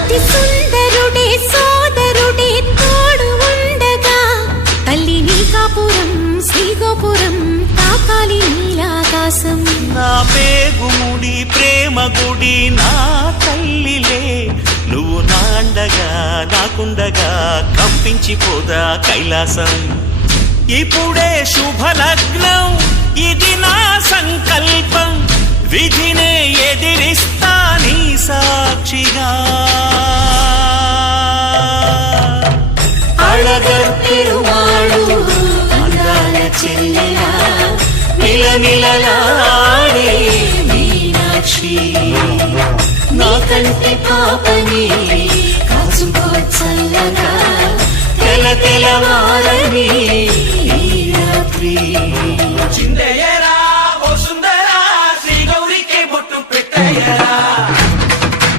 అతి సుందరుడే సోదరుడే తోడు ఉండగా తల్లి నీ కాపురం శ్రీగోపురం తాకాలి నీలాకాశం. నా పేగుముడి ప్రేమ గుడి నా తల్లిలే, నువ్వు నాండగా నాకుండగా కంపించిపోదా కైలాసం. ఇప్పుడే శుభలగ్నం ఇది నా సంకల్పం, విధినే ఎదిరిస్తా నీ సాక్షిగా. అళగర్ పెరుమాళు అందాల చెల్లెలా మిలమిలలాడే మీనాక్షి, నీ కంటి పాపని కాచుకో చల్లగా తెల తెలవారని ఈ రాత్రి.